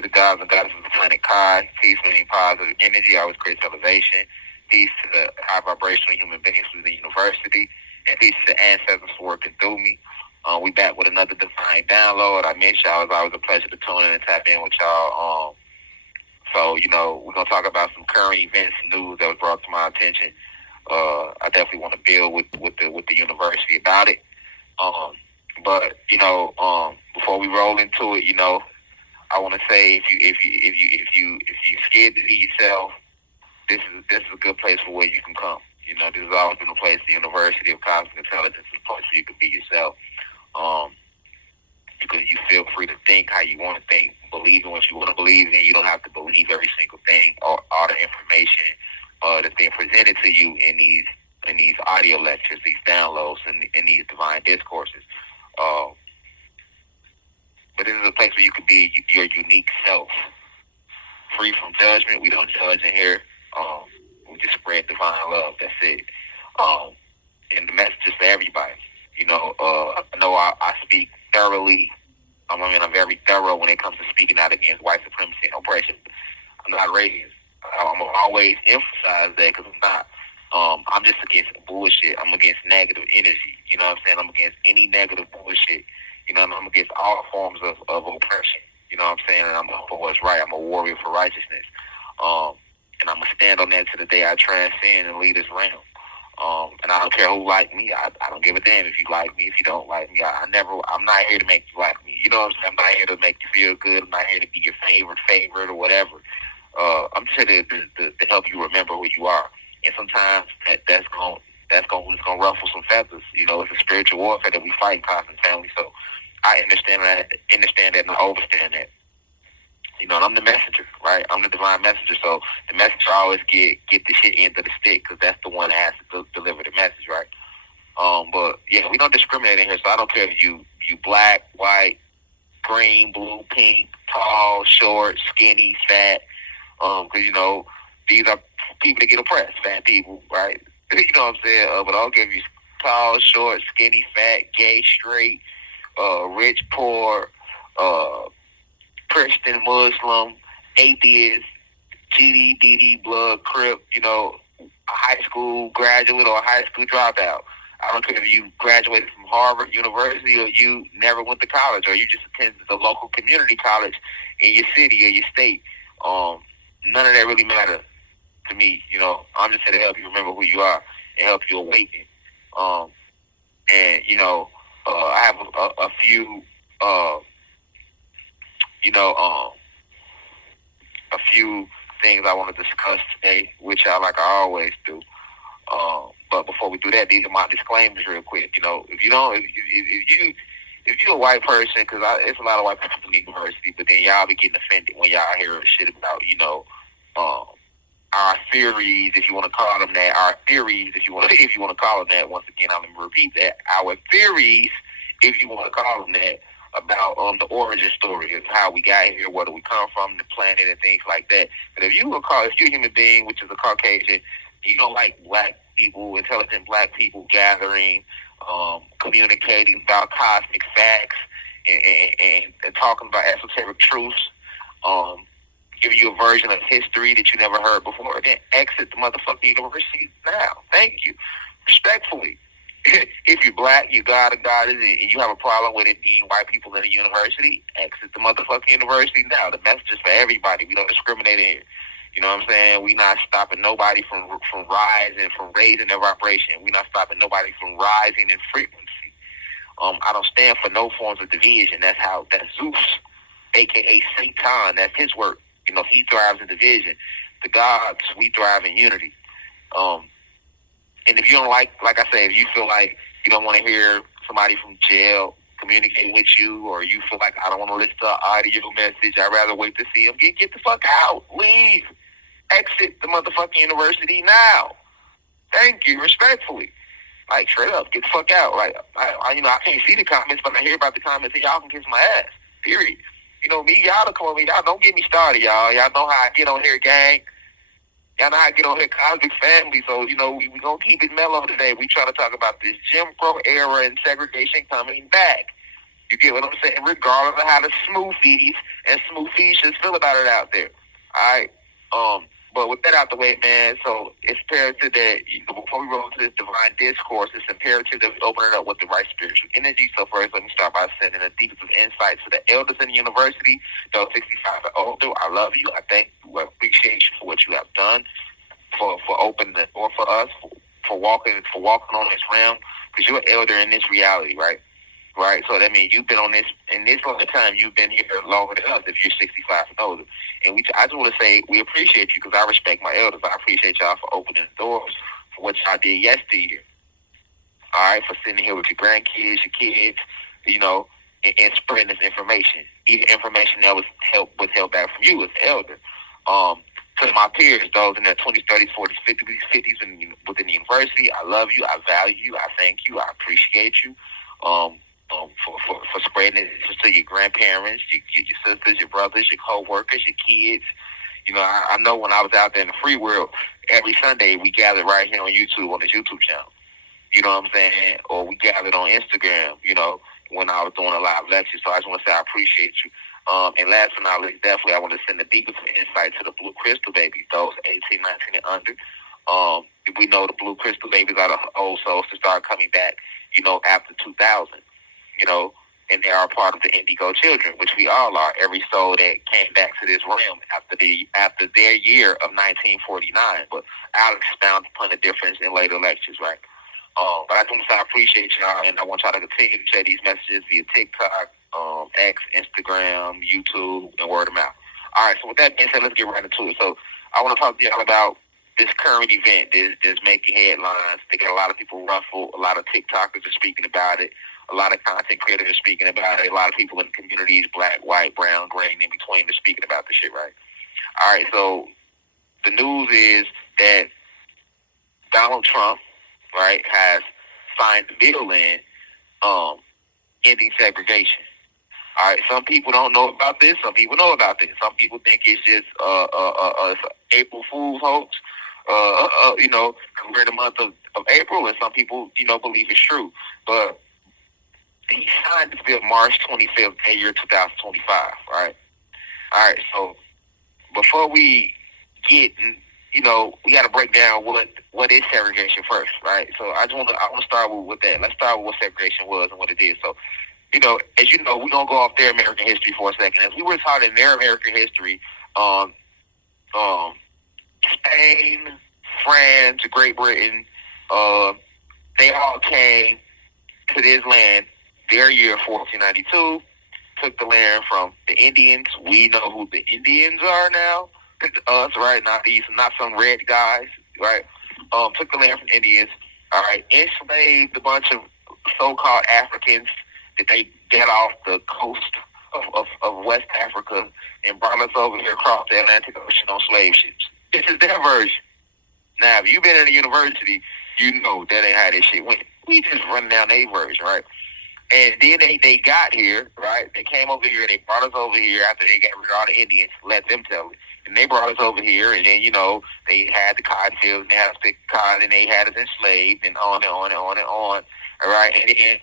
to the gods and goddesses of the planet Kai. Peace, meaning positive energy, always creates elevation. Peace to the high vibrational human beings through the university. And peace to the ancestors for working through me. We back with another divine download. I miss y'all. It's always a pleasure to tune in and tap in with y'all. So, we're going to talk about some current events and news that was brought to my attention. I definitely want to build with the university about it. But before we roll into it, I want to say if you scared to be yourself, this is a good place for where you can come. This has always been a place, the University of Cosmic Intelligence is a place where you can be yourself. Because you feel free to think how you want to think, believe in what you want to believe in. You don't have to believe every single thing or all the information that's being presented to you in these audio lectures, these downloads, and in these divine discourses. But this is a place where you can be your unique self, free from judgment. We don't judge in here. We just spread divine love. That's it. And the message is for everybody. I know I speak thoroughly. I'm very thorough when it comes to speaking out against white supremacy and oppression. I'm not racist. I'm gonna always emphasize that because I'm not. I'm just against bullshit. I'm against negative energy. You know what I'm saying? I'm against any negative bullshit. And I'm against all forms of oppression. You know what I'm saying? And I'm for what's right. I'm a warrior for righteousness. And I'm gonna stand on that to the day I transcend and lead this realm. And I don't care who like me. I don't give a damn if you like me, if you don't like me. I'm not here to make you like me. You know what I'm saying? I'm not here to make you feel good. I'm not here to be your favorite or whatever. I'm just here to help you remember who you are. And sometimes that's gonna ruffle some feathers. It's a spiritual warfare that we fight in Cosmic Family. So I understand that, and I overstand that. And I'm the messenger, right? I'm the divine messenger. So the messenger always get the shit end of the stick because that's the one that has to deliver the message, right? But yeah, we don't discriminate in here. So I don't care if you black, white, green, blue, pink, tall, short, skinny, fat. Because these are people that get oppressed, fat people, right? You know what I'm saying? But I don't care if you tall, short, skinny, fat, gay, straight, rich, poor, Christian, Muslim, atheist, GD, blood, Crip, a high school graduate or a high school dropout. I don't care if you graduated from Harvard University or you never went to college or you just attended the local community college in your city or your state. None of that really matters to me. I'm just here to help you remember who you are and help you awaken. I have a few a few things I want to discuss today, which like I always do. But before we do that, these are my disclaimers real quick. If you're a white person, because it's a lot of white people in the university, but then y'all be getting offended when y'all hear shit about, our theories, if you want to call them that, our theories, if you want to call them that. Once again, I'm going to repeat that. Our theories, if you want to call them that, about the origin story of how we got here, where do we come from, the planet, and things like that. But if you're a human being, which is a Caucasian, you don't like black people, intelligent black people gathering, communicating about cosmic facts, and talking about esoteric truths, give you a version of history that you never heard before, then exit the motherfucking university now. Thank you. Respectfully. If you're black, you got a goddess, and you have a problem with it being white people in the university, exit the motherfucking university now. The message is for everybody. We don't discriminate in here. You know what I'm saying? We not stopping nobody from rising, from raising their vibration. We not stopping nobody from rising in frequency. I don't stand for no forms of division. That's Zeus, aka Satan. That's his work. He thrives in division. The gods, we thrive in unity. And if you don't like I say, if you feel like you don't want to hear somebody from jail communicate with you, or you feel like I don't want to listen to an audio message, I'd rather wait to see him, get the fuck out. Leave. Exit the motherfucking university now. Thank you, respectfully. Like, straight up, get the fuck out. Like, I can't see the comments, but I hear about the comments, and y'all can kiss my ass. Period. Me, y'all to come on me. Y'all don't get me started, y'all. Y'all know how I get on here, gang. Y'all know how I get on here, Cosmic Family. So, we going to keep it mellow today. We try to talk about this Jim Crow era and segregation coming back. You get what I'm saying? Regardless of how the smoothies and smoothies feel about it out there. All right. But with that out the way, man, so it's imperative that before we roll into this divine discourse, it's imperative that we open it up with the right spiritual energy. So first, let me start by sending the deepest of insights to the elders in the university, those 65 and older. I love you. I thank you. I appreciate you for what you have done, for opening the door for us, for walking on this realm, because you're an elder in this reality, right? Right, so that means you've been on this in this long time. You've been here longer than us. If you're 65 and older, and I just want to say we appreciate you because I respect my elders. I appreciate y'all for opening the doors for what y'all did yesteryear. All right, for sitting here with your grandkids, your kids, and spreading this information, even information that was held back from you as an elder. To my peers, those in their 20s, 30s, 40s, 50s, within the university, I love you. I value you. I thank you. I appreciate you. For spreading it to your grandparents, your sisters, your brothers, your co-workers, your kids. I know when I was out there in the free world, every Sunday we gathered right here on YouTube, on this YouTube channel. You know what I'm saying? Or we gathered on Instagram, when I was doing a live lecture. So I just want to say I appreciate you. And last but not least, definitely I want to send the deepest insight to the Blue Crystal babies, those 18, 19, and under. We know the Blue Crystal babies are the old souls to start coming back, after 2000, and they are part of the Indigo Children, which we all are. Every soul that came back to this realm after their year of 1949. But I'll expound upon the difference in later lectures, right? But I just want to say I appreciate y'all, and I want y'all to continue to share these messages via TikTok, X, Instagram, YouTube, and word of mouth. All right, so with that being said, let's get right into it. So I want to talk to y'all about this current event that's making headlines. They got a lot of people ruffled. A lot of TikTokers are speaking about it. A lot of content creators are speaking about it. A lot of people in the communities, black, white, brown, gray, and in between, are speaking about this shit, right? All right, so the news is that Donald Trump, right, has signed the bill in ending segregation. All right, some people don't know about this. Some people know about this. Some people think it's just April Fool's hoax. We're in the month of April, and some people, believe it's true. But he signed this bill March 25th, year 2025, right? All right, so before we get, we got to break down what is segregation first, right? So I want to start with that. Let's start with what segregation was and what it is. So, as you know, we're going to go off their American history for a second. As we were taught in their American history, Spain, France, Great Britain, they all came to this land their year 1492, took the land from the Indians. We know who the Indians are now. Us, right? Not some red guys, right? Took the land from Indians, all right, enslaved a bunch of so-called Africans that they get off the coast of West Africa and brought us over here across the Atlantic Ocean on slave ships. This is their version. Now, if you've been in a university, you know that ain't how this shit went. We just run down their version, right? And then they got here, right? They came over here. They brought us over here after they got rid of all the Indians. Let them tell it. And they brought us over here, and then, they had the cotton fields, and they had to pick cotton, and they had us enslaved, and on and on and on and on. All right? And then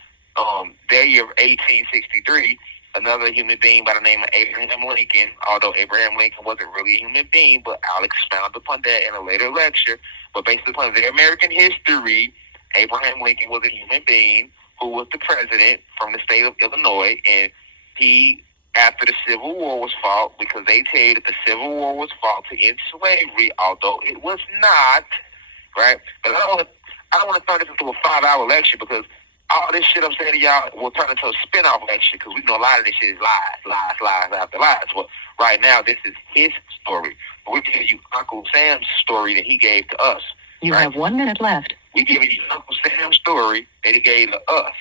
their year of 1863, another human being by the name of Abraham Lincoln, although Abraham Lincoln wasn't really a human being, but I'll expound upon that in a later lecture. But based upon their American history, Abraham Lincoln was a human being who was the president from the state of Illinois, and he, after the Civil War was fought, because they tell you that the Civil War was fought to end slavery, although it was not, right? But I don't want to turn this into a 5-hour lecture, because all this shit I'm saying to y'all will turn into a spin-off lecture, because we know a lot of this shit is lies after lies. Well, right now, this is his story. But we're giving you Uncle Sam's story that he gave to us. You have 1 minute left. We giving you Uncle Sam's story that he gave to us,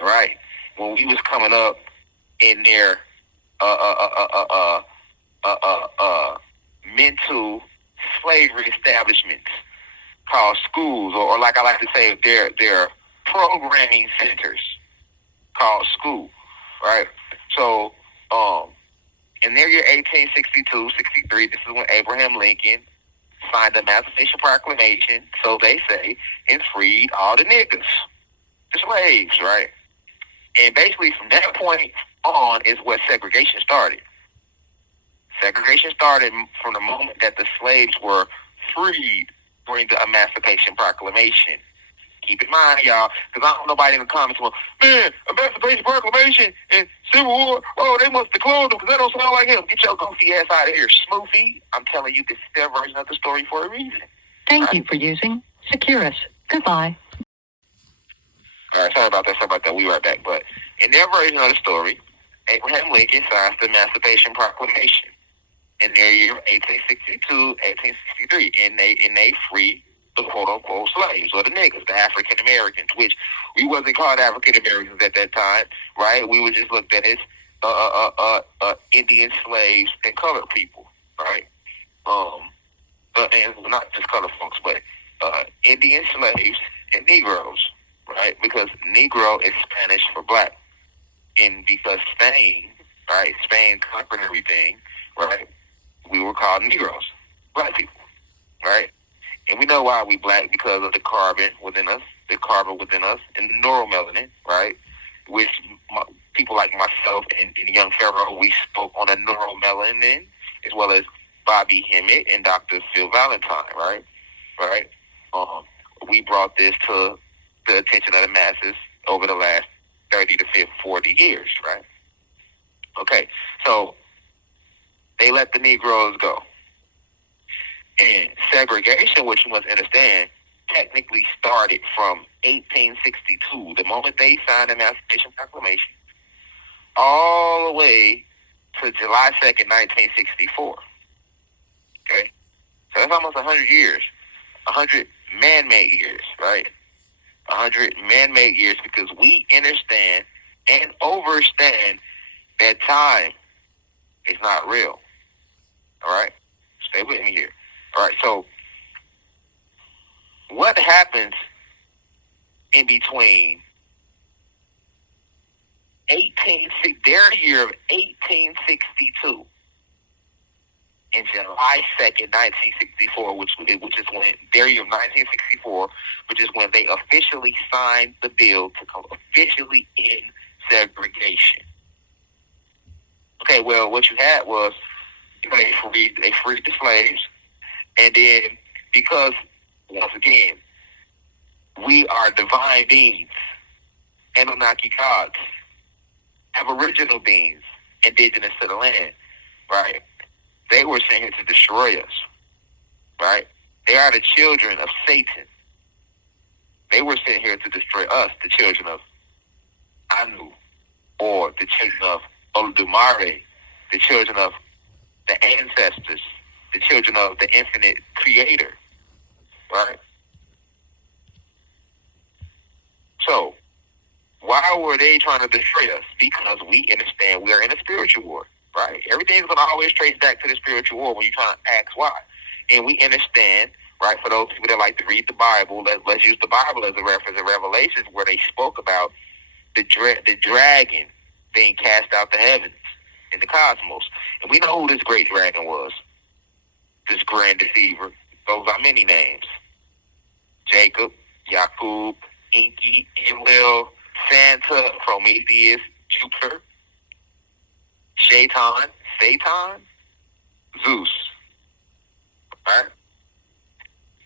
right? When we was coming up in their mental slavery establishments called schools, or like I like to say, their programming centers called school, right? So, in their year 1862, 63, this is when Abraham Lincoln signed the Emancipation Proclamation, so they say, and freed all the niggas, the slaves, right? And basically from that point on is where segregation started. Segregation started from the moment that the slaves were freed during the Emancipation Proclamation. Keep in mind, y'all, because I don't know nobody in the comments going, man, Emancipation Proclamation and Civil War, oh, they must have cloned him because that don't sound like him. Get your goofy ass out of here, Smoofy. I'm telling you, this is their version of the story for a reason. Thank you for using Securus. Goodbye. All right, sorry about that. We right back. But in their version of the story, Abraham Lincoln signs the Emancipation Proclamation in their year of 1862, 1863, and they free the quote-unquote slaves, or the niggas, the African Americans, which we wasn't called African Americans at that time, right? We were just looked at as Indian slaves and colored people, right? And not just colored folks, but Indian slaves and Negroes, right? Because Negro is Spanish for black, and because Spain conquered everything, right? We were called Negroes, black people, right? And we know why we black, because of the carbon within us, and the neuromelanin, right? Which people like myself and young Pharaoh, we spoke on a neuromelanin, as well as Bobby Hemmett and Dr. Phil Valentine, right? Right? We brought this to the attention of the masses over the last 30 to 40 years, right? Okay, so they let the Negroes go. And segregation, which you must understand, technically started from 1862, the moment they signed the Emancipation Proclamation, all the way to July 2nd, 1964. Okay? So that's almost 100 years. 100 man-made years, right? 100 man-made years, because we understand and overstand that time is not real. All right? Stay with me here. All right, so what happens in between their year of 1862 and July 2nd, 1964, which is when their year of 1964, which is when they officially signed the bill to officially end segregation. Okay, well, what you had was they freed the slaves, and then because, once again, we are divine beings, Anunnaki gods, aboriginal beings, indigenous to the land, right? They were sent here to destroy us, right? They are the children of Satan. They were sent here to destroy us, the children of Anu, or the children of Olodumare, the children of the ancestors, the children of the infinite creator, right? So, why were they trying to destroy us? Because we understand we are in a spiritual war, right? Everything's going to always trace back to the spiritual war when you're trying to ask why. And we understand, right, for those people that like to read the Bible, let's use the Bible as a reference in Revelations, where they spoke about the dragon being cast out the heavens in the cosmos. And we know who this great dragon was, this grand deceiver. Goes by many names: Jacob, Yakub, Enki, Enlil, Santa, Prometheus, Jupiter, Satan, Zeus. Right?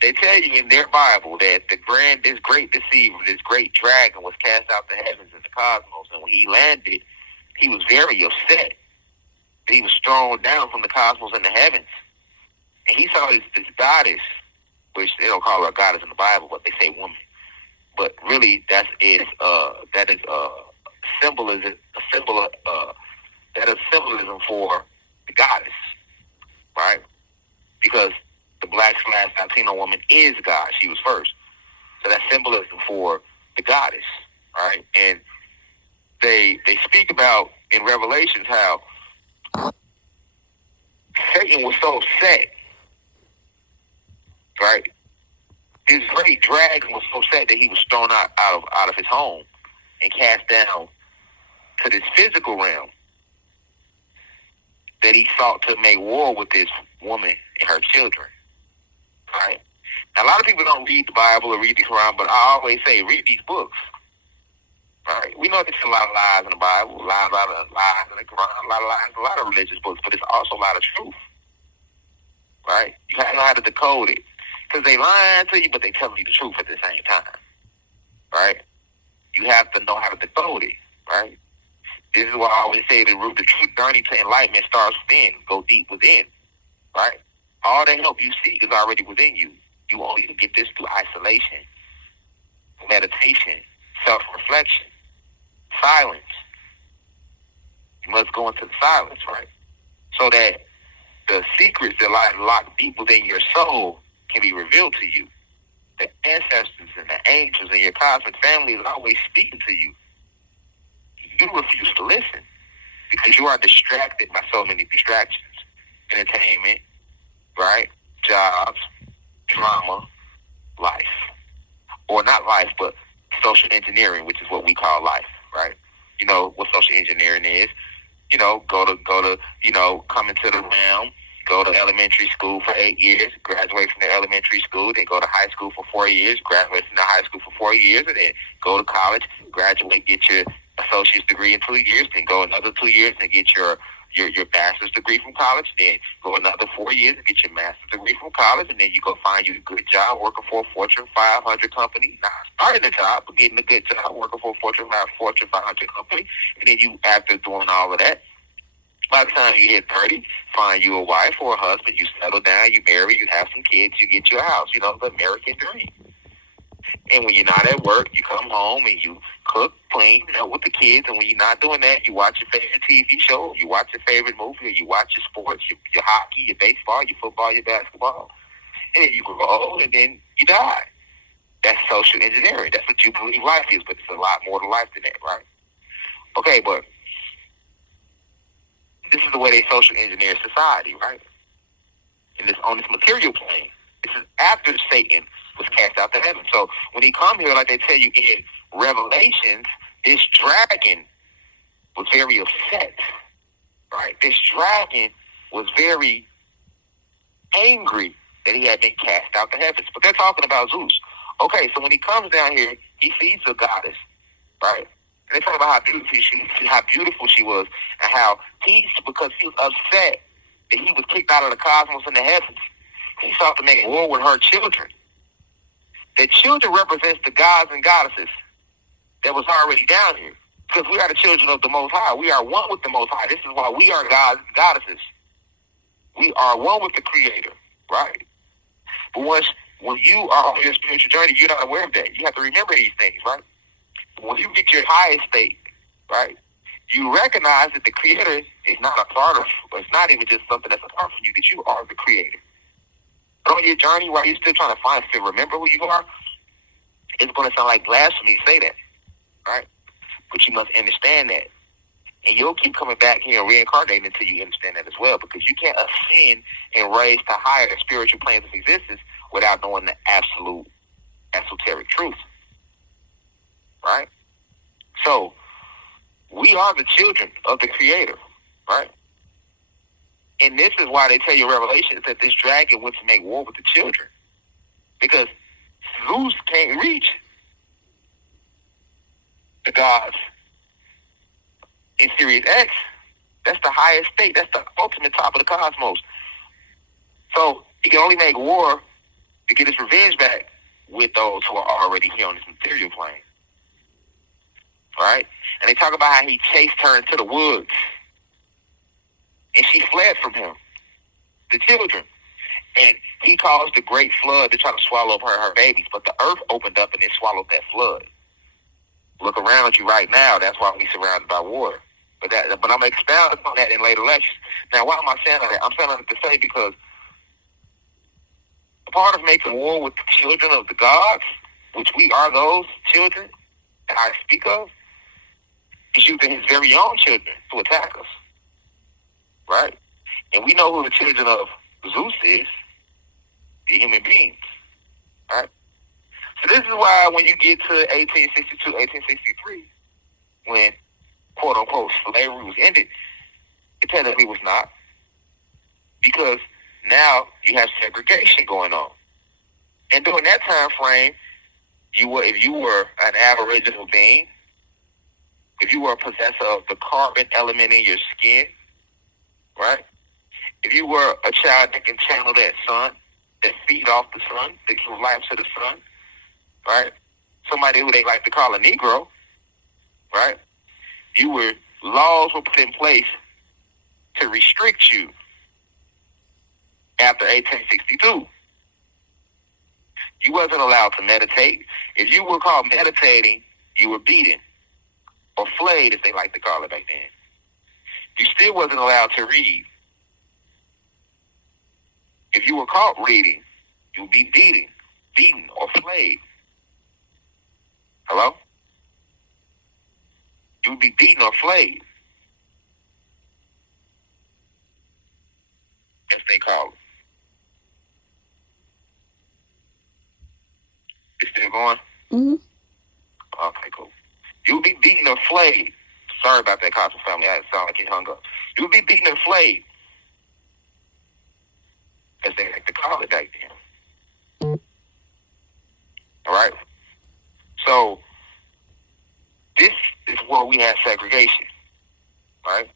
They tell you in their Bible that this great deceiver, this great dragon, was cast out the heavens in the cosmos, and when he landed, he was very upset. He was thrown down from the cosmos in the heavens, and he saw this goddess, which they don't call her a goddess in the Bible, but they say woman. But really, that is symbolism. That is symbolism for the goddess, right? Because the Black/Latino woman is God. She was first, so that's symbolism for the goddess, right? And they speak about in Revelations how Satan was so upset, right? This great dragon was so sad that he was thrown out of his home and cast down to this physical realm, that he sought to make war with this woman and her children, right? Now, a lot of people don't read the Bible or read the Quran, but I always say, read these books, Right? We know there's a lot of lies in the Bible, a lot of lies in the Quran, a lot of lies, a lot of religious books, but it's also a lot of truth. Right? You have to know how to decode it. Because they lying to you, but they telling you the truth at the same time. Right? You have to know how to decode it. Right? This is why I always say the true journey to enlightenment starts within. Go deep within. Right? All the help you seek is already within you. You only get this through isolation, meditation, self-reflection, silence. You must go into the silence, right? So that the secrets that lie locked deep within your soul can be revealed to you. The ancestors and the angels and your cosmic family is always speaking to you. You refuse to listen because you are distracted by so many distractions. Entertainment, right? Jobs, drama, life. Or not life, but social engineering, which is what we call life, right? You know what social engineering is. You know, go to, come into the realm, go to elementary school for 8 years, graduate from the elementary school, then go to high school for 4 years, graduate from the high school for 4 years, and then go to college, graduate, get your associate's degree in 2 years, then go another 2 years and get your bachelor's degree from college, then go another 4 years and get your master's degree from college, and then you go find you a good job working for a Fortune 500 company. Not starting a job, but getting a good job working for a Fortune 500 company. And then you, after doing all of that, by the time you hit 30, find you a wife or a husband, you settle down, you marry, you have some kids, you get your house, the American dream. And when you're not at work, you come home and you cook, clean, with the kids. And when you're not doing that, you watch your favorite TV show, you watch your favorite movie, or you watch your sports, your hockey, your baseball, your football, your basketball. And then you grow old and then you die. That's social engineering. That's what you believe life is, but it's a lot more to life than that, right? Okay, but this is the way they social engineer society, right? And on this material plane. This is after Satan was cast out to heaven. So when he come here, like they tell you in Revelations, this dragon was very upset, right? This dragon was very angry that he had been cast out to heavens. But they're talking about Zeus. Okay, so when he comes down here, he sees a goddess, right? And they talk about how beautiful she was, and how because he was upset that he was kicked out of the cosmos and the heavens, he sought to make war with her children. The children represents the gods and goddesses that was already down here. Because we are the children of the Most High. We are one with the Most High. This is why we are gods and goddesses. We are one with the Creator, right? But when you are on your spiritual journey, you're not aware of that. You have to remember these things, right? When you get your highest state, right, you recognize that the Creator is not a part of, it's not even just something that's a part of you, that you are the Creator. But on your journey, while you're still trying to remember who you are, it's going to sound like blasphemy to say that, right? But you must understand that. And you'll keep coming back here and reincarnating until you understand that as well, because you can't ascend and raise to higher spiritual planes of existence without knowing the absolute esoteric truth, right? So, we are the children of the Creator, right? And this is why they tell you in Revelations that this dragon went to make war with the children, because Zeus can't reach the gods in Sirius X. That's the highest state. That's the ultimate top of the cosmos. So he can only make war to get his revenge back with those who are already here on this material plane. Right? And they talk about how he chased her into the woods. And she fled from him. The children. And he caused the great flood to try to swallow up her babies. But the earth opened up and it swallowed that flood. Look around you right now. That's why we're surrounded by water. But I'm going to expound upon that in later lectures. Now, why am I saying that? I'm saying that to say because a part of making war with the children of the gods, which we are those children that I speak of, is using his very own children to attack us. Right? And we know who the children of Zeus is, the human beings. Right? So this is why when you get to 1862, 1863, when quote-unquote slavery was ended, it technically was not. Because now you have segregation going on. And during that time frame, if you were an aboriginal being, if you were a possessor of the carbon element in your skin, right? If you were a child that can channel that sun, that feed off the sun, that give life to the sun, right? Somebody who they like to call a Negro, right? Laws were put in place to restrict you after 1862. You wasn't allowed to meditate. If you were caught meditating, you were beaten, or flayed, as they like to call it back then. You still wasn't allowed to read. If you were caught reading, you would be beaten, or flayed. Hello? You would be beaten or flayed, as they call it. You still going? Mm-hmm. Okay, cool. You would be beaten or flayed. Sorry about that, Cosmo family. I sound like it hung up. You would be beaten and flayed, as they like to call it back then. All right? So, this is where we had segregation, right?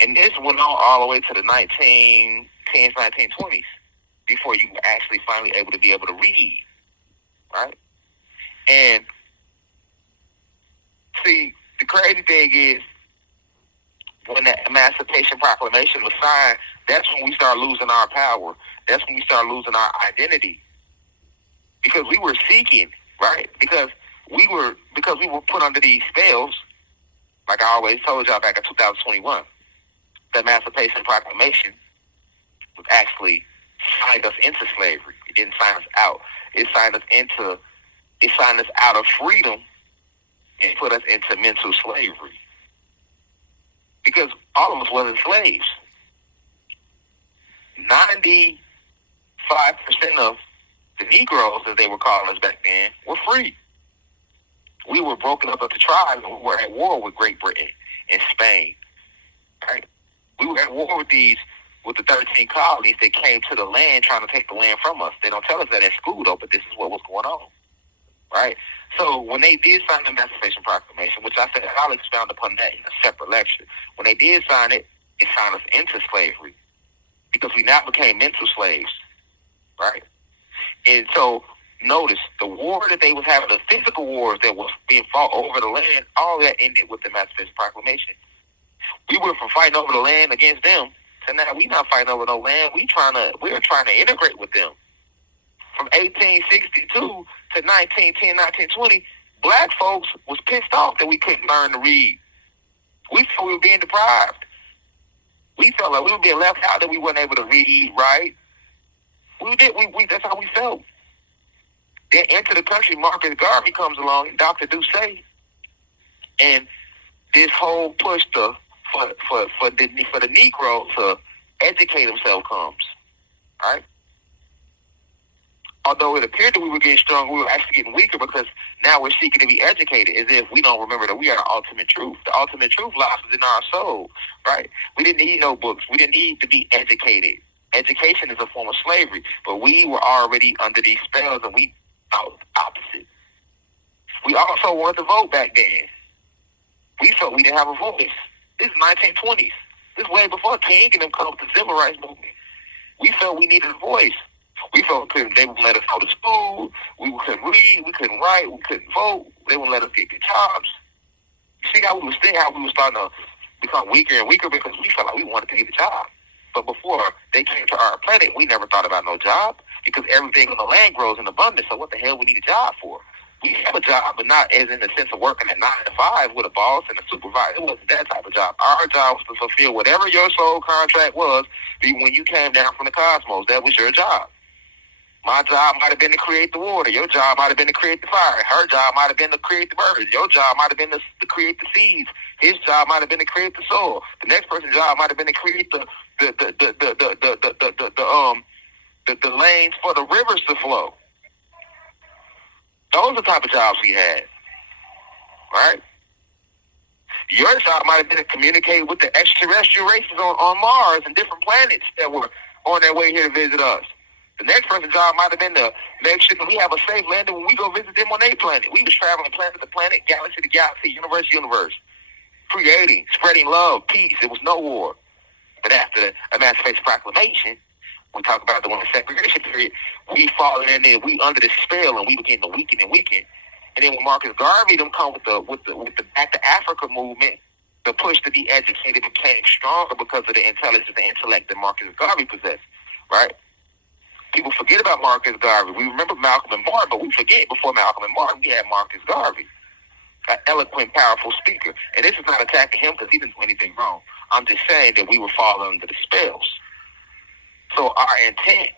And this went on all the way to the 1910s, 1920s, before you were actually finally able to read, right? And see, the crazy thing is, when that Emancipation Proclamation was signed, that's when we start losing our power. That's when we start losing our identity. Because we were seeking, right? Because we were put under these spells, like I always told y'all back in 2021. The Emancipation Proclamation was actually signed us into slavery. It didn't sign us out. It signed us out of freedom and put us into mental slavery. Because all of us wasn't slaves. 95% of the Negroes, as they were calling us back then, were free. We were broken up into tribes, and we were at war with Great Britain and Spain. Right? We were at war with the 13 colonies that came to the land trying to take the land from us. They don't tell us that at school, though, but this is what was going on. Right? So when they did sign the Emancipation Proclamation, which I said I'll expound upon that in a separate lecture. When they did sign it, it signed us into slavery because we now became mental slaves. Right? And so notice the war that they was having, the physical wars that was being fought over the land, all that ended with the Emancipation Proclamation. We went from fighting over the land against them to now we not fighting over no land. We are trying to integrate with them. From 1862 to 1910, 1920, black folks was pissed off that we couldn't learn to read. We felt we were being deprived. We felt like we were being left out, that we weren't able to read, right? That's how we felt. Then into the country, Marcus Garvey comes along, and Dr. Doucet, and this whole push for the Negro to educate himself comes, right? Although it appeared that we were getting strong, we were actually getting weaker because now we're seeking to be educated, as if we don't remember that we are the ultimate truth. The ultimate truth lies within our soul, right? We didn't need no books. We didn't need to be educated. Education is a form of slavery, but we were already under these spells, and we thought opposite. We also wanted to vote back then. We felt we didn't have a voice. This is 1920s. This is way before King and them come up with the civil rights movement. We felt we needed a voice. We felt they wouldn't let us go to school. We couldn't read. We couldn't write. We couldn't vote. They wouldn't let us get good jobs. You see how we were starting to become weaker and weaker because we felt like we wanted to get a job. But before they came to our planet, we never thought about no job because everything on the land grows in abundance. So what the hell we need a job for? We have a job, but not as in the sense of working at 9 to 5 with a boss and a supervisor. It wasn't that type of job. Our job was to fulfill whatever your soul contract was when you came down from the cosmos. That was your job. My job might have been to create the water. Your job might have been to create the fire. Her job might have been to create the birds. Your job might have been to create the seeds. His job might have been to create the soil. The next person's job might have been to create the lanes for the rivers to flow. Those are the type of jobs we had, right? Your job might have been to communicate with the extraterrestrial races on Mars and different planets that were on their way here to visit us. The next person's job might have been to make sure that we have a safe landing when we go visit them on their planet. We was traveling planet to planet, galaxy to galaxy, universe to universe, creating, spreading love, peace. It was no war. But after the Emancipation Proclamation, we talk about the segregation period, we falling in there, we under the spell, and we were getting weakened and weakened. And then when Marcus Garvey them come with the Back to Africa movement, the push to be educated became stronger because of the intelligence and intellect that Marcus Garvey possessed, right? People forget about Marcus Garvey. We remember Malcolm and Martin, but we forget before Malcolm and Martin, we had Marcus Garvey, an eloquent, powerful speaker. And this is not attacking him because he didn't do anything wrong. I'm just saying that we were falling under the spells. So our intent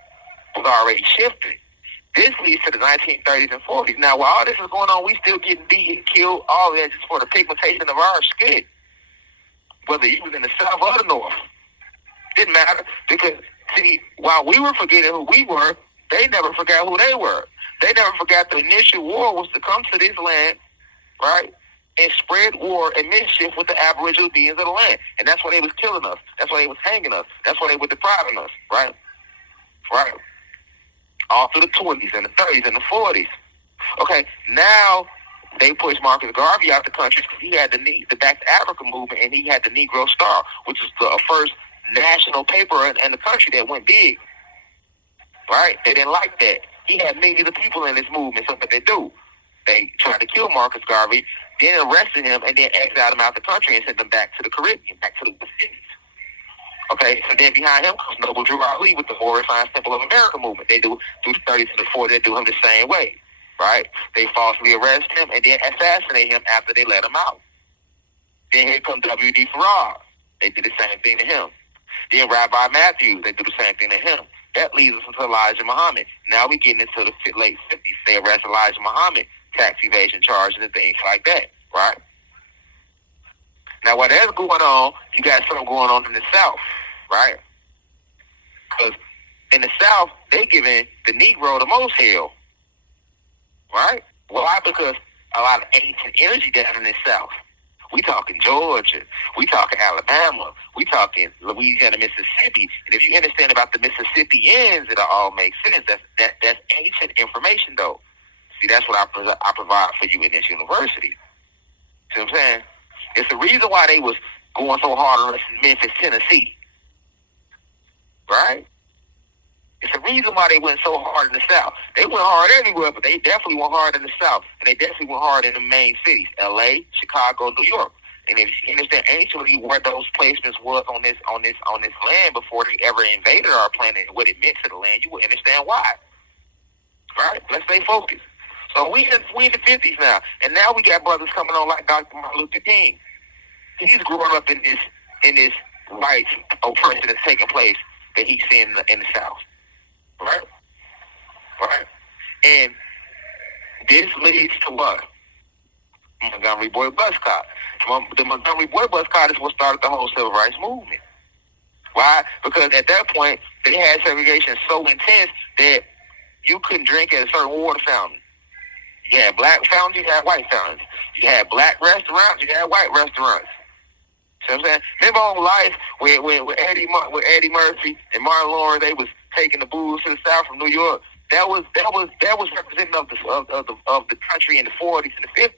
was already shifted. This leads to the 1930s and 40s. Now, while all this is going on, we still getting beaten, killed, all that just for the pigmentation of our skin. Whether you was in the South or the North. Didn't matter. Because, see, while we were forgetting who we were, they never forgot who they were. They never forgot the initial war was to come to this land, right, and spread war and mischief with the aboriginal beings of the land. And that's why they was killing us. That's why they was hanging us. That's why they were depriving us, right? Right. All through the 20s and the 30s and the 40s. Okay, now they pushed Marcus Garvey out the country because he had the Back to Africa movement, and he had the Negro Star, which is the first national paper in the country that went big. Right? They didn't like that. He had millions of people in this movement, so what they do? They tried to kill Marcus Garvey, then arrested him, and then exiled him out the country and sent him back to the Caribbean, back to the West Indies. Okay, so then behind him comes Noble Drew Ali with the Warrior Science Temple of America movement. They do through the 30s and the 40s, they do him the same way, right? They falsely arrest him and then assassinate him after they let him out. Then here comes W.D. Farrar. They did the same thing to him. Then Rabbi Matthews, they do the same thing to him. That leads us into Elijah Muhammad. Now we getting into the late 50s. They arrest Elijah Muhammad, tax evasion charges and things like that, right? Now, while that's going on, you got something going on in the South, right? Because in the South, they giving the Negro the most hell, right? Why? Because a lot of ancient energy down in the South. We talking Georgia, we talking Alabama, we talking Louisiana, Mississippi. And if you understand about the Mississippians, it'll all make sense. That's ancient information, though. See, that's what I provide for you in this university. See what I'm saying? It's the reason why they was going so hard on us in Memphis, Tennessee. Right? It's the reason why they went so hard in the South. They went hard everywhere, but they definitely went hard in the South. And they definitely went hard in the main cities, L.A., Chicago, New York. And if you understand anciently where those placements was on this land before they ever invaded our planet and what it meant to the land, you would understand why. Right? Let's stay focused. So we in the 50s now. And now we got brothers coming on like Dr. Martin Luther King. He's growing up in this white oppression that's taking place that he's seeing in the South. Right? Right? And this leads to what? Montgomery Boy Boycott. The Montgomery Boy Boycott is what started the whole civil rights movement. Why? Because at that point, they had segregation so intense that you couldn't drink at a certain water fountain. You had black fountains, you had white fountains. You had black restaurants, you had white restaurants. See what I'm saying? Remember on Life with Eddie Murphy and Martin Lawrence, they was taking the booze to the South from New York. That was representative of the country in the 40s and the 50s.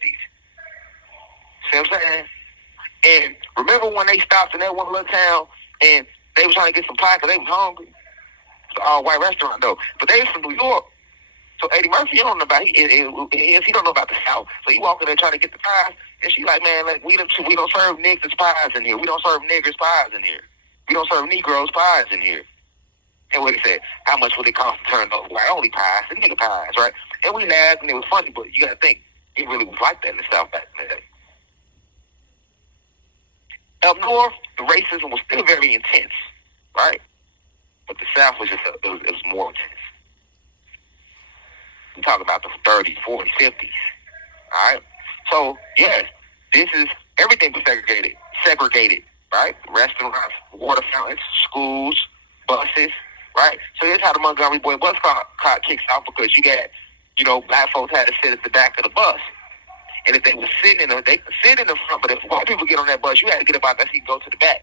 See what I'm saying? And remember when they stopped in that one little town and they was trying to get some pie because they was hungry? It's an all-white restaurant though, but they was from New York. So Eddie Murphy, he don't know about he don't know about the South. So he walking there trying to get the pies, and she like, man, like we don't serve niggas pies in here. We don't serve niggers pies in here. We don't serve Negroes pies in here. And what he said, how much would it cost to turn those white only pies and nigga pies, right? And we laughed and it was funny, but you got to think it really was like that in the South back in the day. Up north, the racism was still very intense, right? But the South was just it was more intense. We talk about the 30s, 40s, 50s. All right? So, yes, this is everything was segregated, right? Restaurants, water fountains, schools, buses, right? So this is how the Montgomery Boy bus car kicks out because you got, black folks had to sit at the back of the bus. And if they were sitting they could sit in the front, but if white people get on that bus, you had to get up out that seat and go to the back.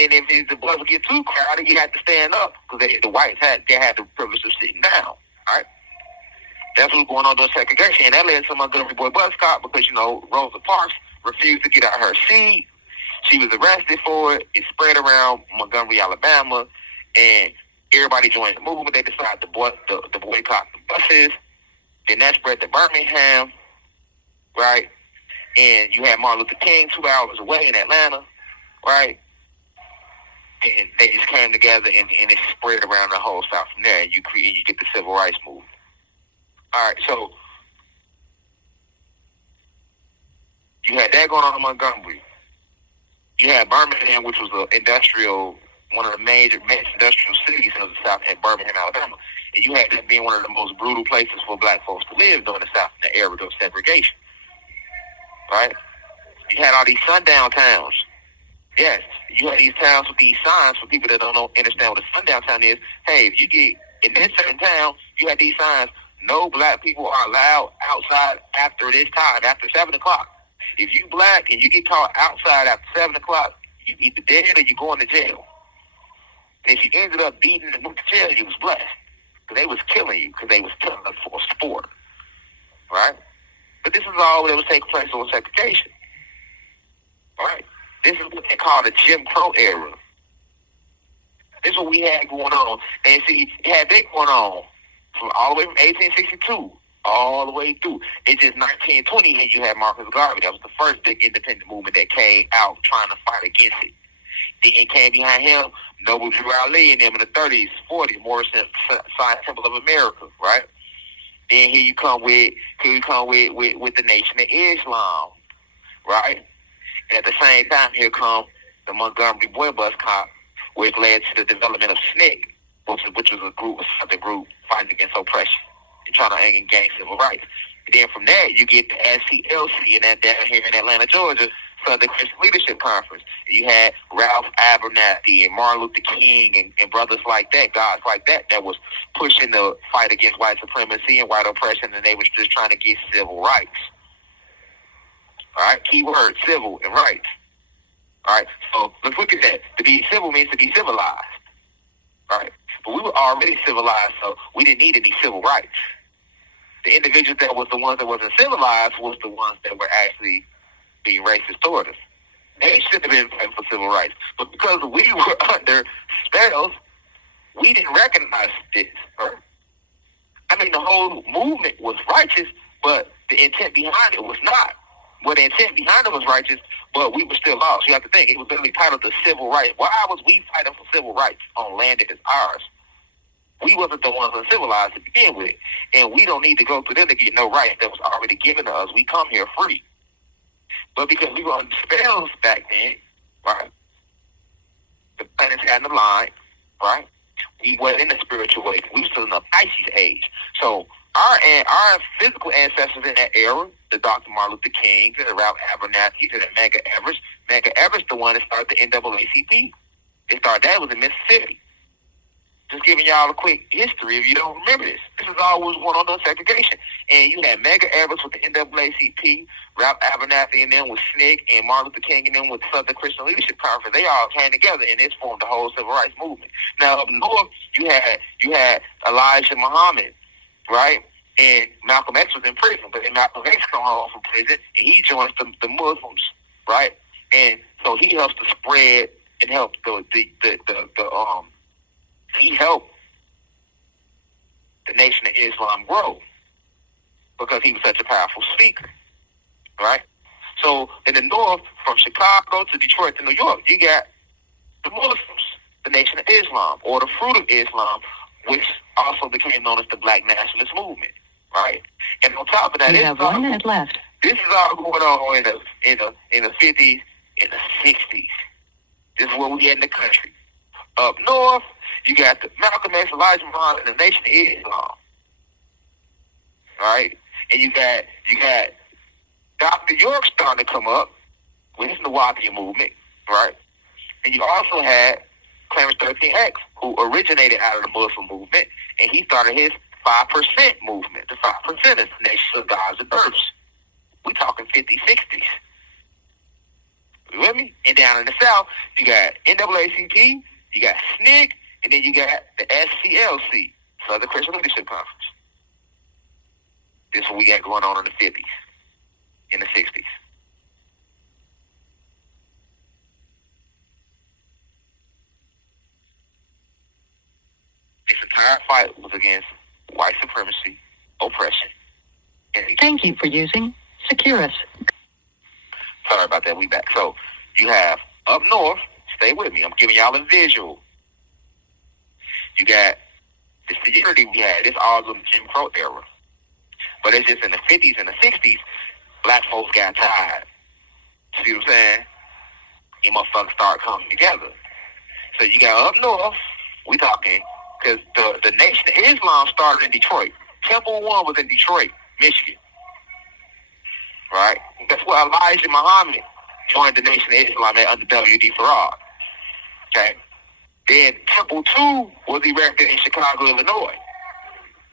And then if the bus would get too crowded, you had to stand up because the whites had the privilege of sitting down. All right. That's what's going on during segregation. And that led to Montgomery Boy bus cop because, Rosa Parks refused to get out her seat. She was arrested for it. It spread around Montgomery, Alabama. And everybody joined the movement. They decided to boycott the buses. Then that spread to Birmingham, right? And you had Martin Luther King 2 hours away in Atlanta, right? And they just came together and it spread around the whole South from there. And you get the civil rights movement. All right, so you had that going on in Montgomery. You had Birmingham, which was one of the major industrial cities in the South, at Birmingham, Alabama. And you had that being one of the most brutal places for black folks to live during the South in the era of segregation. Right? You had all these sundown towns. Yes, you had these towns with these signs for people that don't understand what a sundown town is. Hey, if you get in this certain town, you had these signs. No black people are allowed outside after this time, after 7 o'clock. If you black and you get caught outside after 7 o'clock, you either dead or you going to jail. And if you ended up beating and went to jail, you was blessed. Because they was killing you, because they was killing us for a sport. Right? But this is all that was taking place on segregation. Right? This is what they call the Jim Crow era. This is what we had going on. And see, you had that going on from all the way from 1862 all the way through. It's just 1920 and you had Marcus Garvey. That was the first big independent movement that came out trying to fight against it. Then came behind him, Noble Drew Ali and them in the 30s, 40s, Morrison Science Temple of America, right? Then here you come with the Nation of Islam, right? And at the same time, here come the Montgomery Boy Bus Cop, which led to the development of SNCC, which was a Southern group fighting against oppression and trying to gain civil rights. And then from there, you get the SCLC, and that down here in Atlanta, Georgia, Southern Christian Leadership Conference. You had Ralph Abernathy and Martin Luther King and brothers like that, guys like that was pushing the fight against white supremacy and white oppression, and they was just trying to get civil rights. All right, keyword, civil and rights. All right, so let's look at that. To be civil means to be civilized. All right, but we were already civilized, so we didn't need any civil rights. The individuals that was the ones that wasn't civilized was the ones that were actually being racist toward us. They should have been fighting for civil rights. But because we were under spells, we didn't recognize this. Right? I mean, the whole movement was righteous, but the intent behind it was not. Well, the intent behind it was righteous, but we were still lost. You have to think, it was literally titled the Civil Rights. Why was we fighting for civil rights on land that is ours? We wasn't the ones uncivilized to begin with. And we don't need to go through them to get no rights that was already given to us. We come here free. But because we were under spells back then, right? The planets hadn't aligned, right? We weren't in the spiritual way. We were still in the Pisces age. So our physical ancestors in that era, the Dr. Martin Luther King, to the Ralph Abernathy, to the Medgar Evers, the one that started the NAACP. That was in Mississippi. Just giving y'all a quick history if you don't remember this. This is all what was going on during segregation. And you had Medgar Evers with the NAACP, Ralph Abernathy and them with SNCC, and Martin Luther King and them with Southern Christian Leadership Conference. They all came together and this formed the whole civil rights movement. Now up north, you had Elijah Muhammad, right? And Malcolm X was in prison, but then Malcolm X come home from prison and he joins the Muslims, right? And so he helps to spread and help he helped the Nation of Islam grow because he was such a powerful speaker, right? So in the north, from Chicago to Detroit to New York, you got the Muslims, the Nation of Islam, or the Fruit of Islam, which also became known as the Black Nationalist Movement, right? And on top of that, you have 1 minute left. This is all going on in the 50s, in the 60s. This is where we at in the country. Up north, you got the Malcolm X, Elijah Muhammad, and the Nation of Islam, right? And you got Dr. York starting to come up with his Nawapian movement, right? And you also had Clarence 13X, who originated out of the Muslim movement, and he started his 5% movement, the 5%ers, Nation of Gods and Earths. We talking 50s, 60s. You with me? And down in the South, you got NAACP, you got SNCC, and then you got the SCLC, Southern Christian Leadership Conference. This is what we got going on in the 50s, in the 60s. This entire fight was against white supremacy, oppression, and Thank you for using Securus. Sorry about that. We back. So you have up north. Stay with me. I'm giving y'all a visual. You got this the unity we had. This all in the Jim Crow era. But it's just in the 50s and the 60s, black folks got tired. See what I'm saying? You motherfuckers start coming together. So you got up north. We talking because the Nation of Islam started in Detroit. Temple One was in Detroit, Michigan. Right? That's where Elijah Muhammad joined the Nation of Islam under W.D. Farad. Okay? Then Temple 2 was erected in Chicago, Illinois.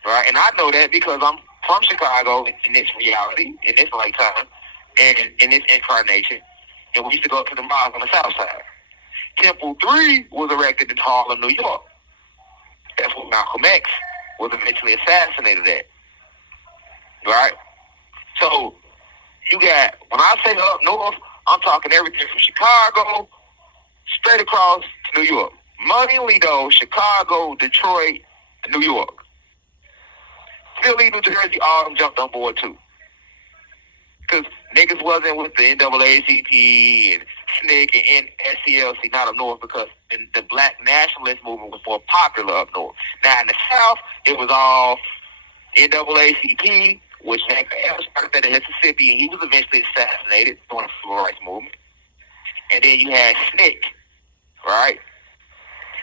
Right? And I know that because I'm from Chicago in this reality, in this lifetime, and in this incarnation. And we used to go to the mosque on the south side. Temple 3 was erected in Harlem, New York. That's where Malcolm X was eventually assassinated at. Right? So, you got, when I say up north, I'm talking everything from Chicago straight across to New York. Mainly though, Chicago, Detroit, and New York. Philly, New Jersey, all of them jumped on board too. Because niggas wasn't with the NAACP and SNCC and SCLC, not up north, because the black nationalist movement was more popular up north. Now in the South, it was all NAACP, which started that in Mississippi, and he was eventually assassinated during the civil rights movement. And then you had SNCC, right?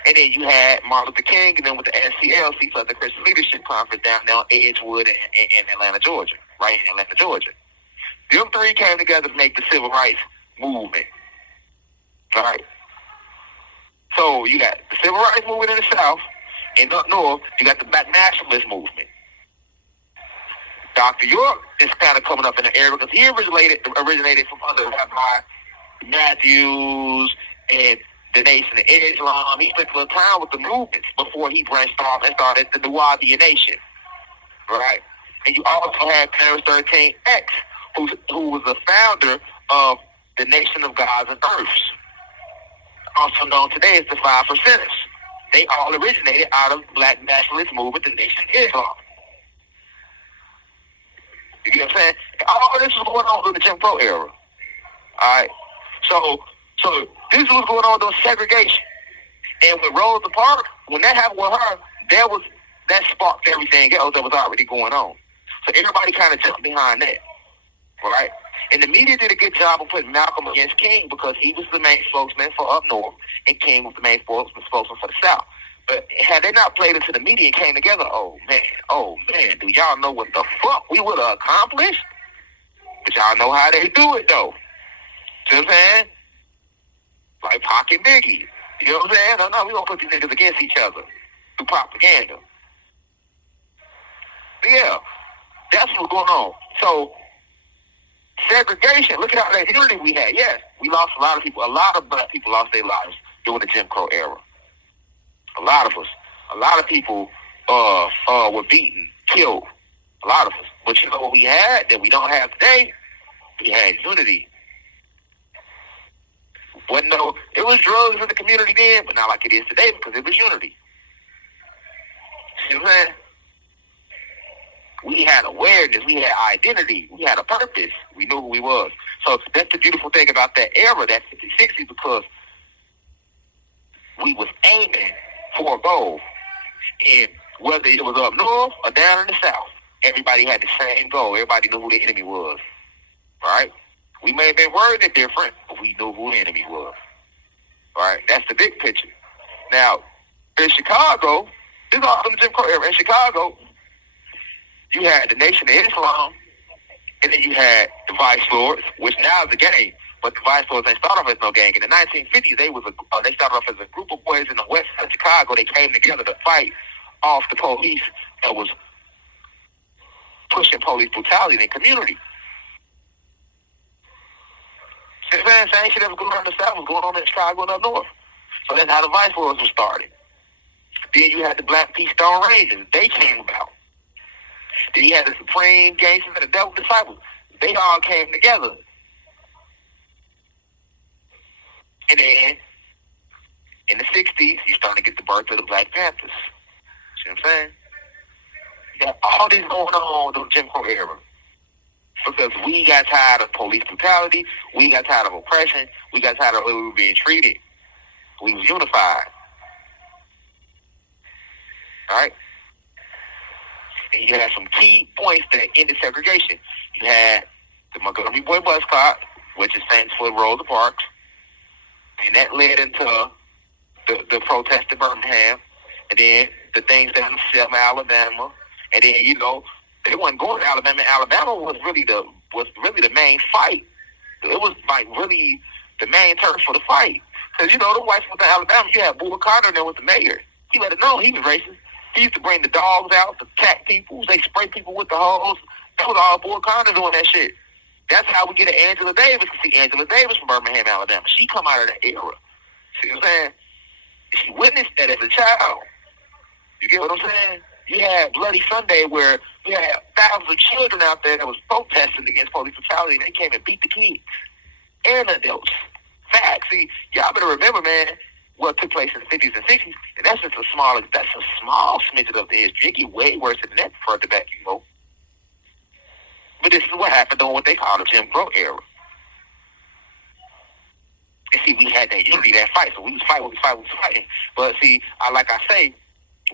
And then you had Martin Luther King, and then with the SCLC, so the Christian Leadership Conference down there on Edgewood in Atlanta, Georgia, right in Atlanta, Georgia. Them three came together to make the civil rights movement, all right? So you got the civil rights movement in the South, and up north, you got the black nationalist movement. Dr. York is kind of coming up in the area because he originated from under Rabbi Matthews and the Nation of Islam. He spent a little time with the movements before he branched off and started the Nuwabian Nation, right? And you also had Paris 13X, who was the founder of the Nation of Gods and Earths, also known today as the Five Percenters. They all originated out of the black nationalist movement, the Nation of Islam. You get what I'm saying? All this was going on in the Jim Crow era. All right? So this was going on during segregation. And with Rosa Parks, when that happened with her, that sparked everything else that was already going on. So everybody kind of jumped behind that. Right? And the media did a good job of putting Malcolm against King because he was the main spokesman for up north and King was the main spokesman for the South. But had they not played into the media and came together, oh man, do y'all know what the fuck we would have accomplished? But y'all know how they do it though. See what I'm saying? Like Pac and Biggie. You know what I'm saying? No, we gonna put these niggas against each other through propaganda. But yeah, that's what's going on. So segregation, look at all that unity we had. Yes, we lost a lot of people. A lot of black people lost their lives during the Jim Crow era. A lot of us. A lot of people were beaten, killed. A lot of us. But you know what we had that we don't have today? We had unity. It was drugs in the community then, but not like it is today because it was unity. See what I'm saying? We had awareness. We had identity. We had a purpose. We knew who we was. So that's the beautiful thing about that era, that 50s, 60s, because we was aiming for a goal. And whether it was up north or down in the South, everybody had the same goal. Everybody knew who the enemy was. Right? We may have been worded different, but we knew who the enemy was. Right? That's the big picture. Now, in Chicago, this is all from the Jim Crow era. In Chicago, you had the Nation of Islam, and then you had the Vice Lords, which now is a gang. But the Vice Lords ain't started off as no gang. In the 1950s, they started off as a group of boys in the west side of Chicago. They came together to fight off the police that was pushing police brutality in the community. See what I'm saying? Same shit that was going on in the South was going on in Chicago and up north. So that's how the Vice Wars was started. Then you had the Black Peace Stone Raisins. They came about. Then you had the Supreme Gangsters and the Devil Disciples. They all came together. And then in the 60s, you starting to get the birth of the Black Panthers. See what I'm saying? You got all this going on in the Jim Crow era. Because we got tired of police brutality. We got tired of oppression. We got tired of the way we were being treated. We was unified. All right? And you had some key points that ended segregation. You had the Montgomery Boy Bus Cop, which is stands for Rosa Parks. And that led into the protest in Birmingham. And then the things down in Selma, Alabama. And then, you know, they wasn't going to Alabama. Alabama was really the main fight. It was like really the main turf for the fight. Because, you know, the whites went to Alabama. You had Bull Connor there was the mayor. He let it know he was racist. He used to bring the dogs out to attack people. They spray people with the hose. That was all Bull Connor doing that shit. That's how we get to Angela Davis. See, Angela Davis from Birmingham, Alabama. She come out of that era. See what I'm saying? She witnessed that as a child. You get what I'm saying? You had Bloody Sunday where you had thousands of children out there that was protesting against police brutality, and they came and beat the kids and adults. Facts. See, y'all better remember, man, what took place in the 50s and 60s, and that's a small smidget of the history. It get way worse than that further back you go. But this is what happened during what they call the Jim Crow era. And see, we had that unity, that fight. So we was fighting. But see, like I say,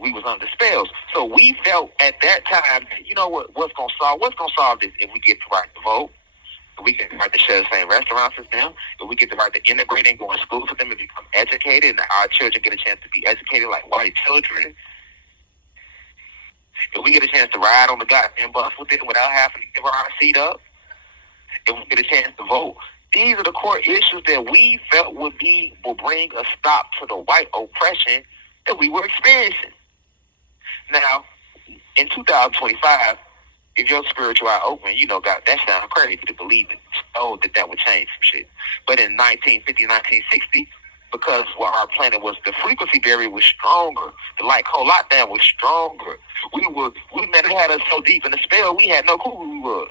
we was under spells. So we felt at that time that, you know what, what's gonna solve this if we get the right to vote, if we get the right to share the same restaurants as them, if we get the right to integrate and go in school for them and become educated, and our children get a chance to be educated like white children. If we get a chance to ride on the goddamn bus with them without having to give our seat up, if we get a chance to vote, these are the core issues that we felt will bring a stop to the white oppression that we were experiencing. Now, in 2025, if your spiritual eye open, you know, God, that sounds crazy to believe it. Oh, that would change some shit. But in 1950, 1960, because what our planet was, the frequency barrier was stronger. The light cold lockdown was stronger. They had us so deep in the spell, we had no clue who we were.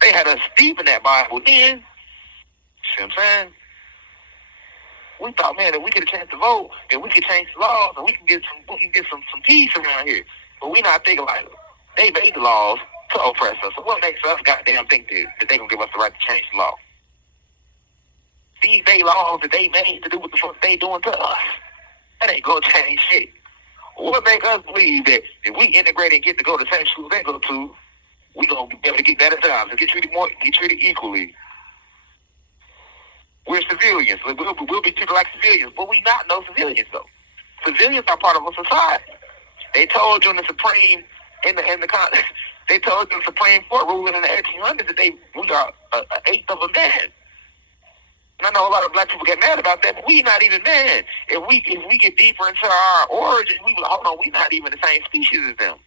They had us deep in that Bible then. See what I'm saying? We thought, man, if we get a chance to vote, and we can change the laws, and we can get some peace around here. But we not thinking like they made the laws to oppress us. So what makes us goddamn think that they gonna give us the right to change the law? These they laws that they made to do what the fuck they doing to us, that ain't gonna change shit. What make us believe that if we integrate and get to go to the same schools they go to, we gonna be able to get better jobs and get treated equally? We're civilians. We'll be treated like civilians, but we not no civilians though. Civilians are part of a society. They told you in the Supreme they told you in the Supreme Court ruling in the 1800s that we are an eighth of a man. And I know a lot of black people get mad about that, but we not even man. If we get deeper into our origin, we like, hold on, we not even the same species as them.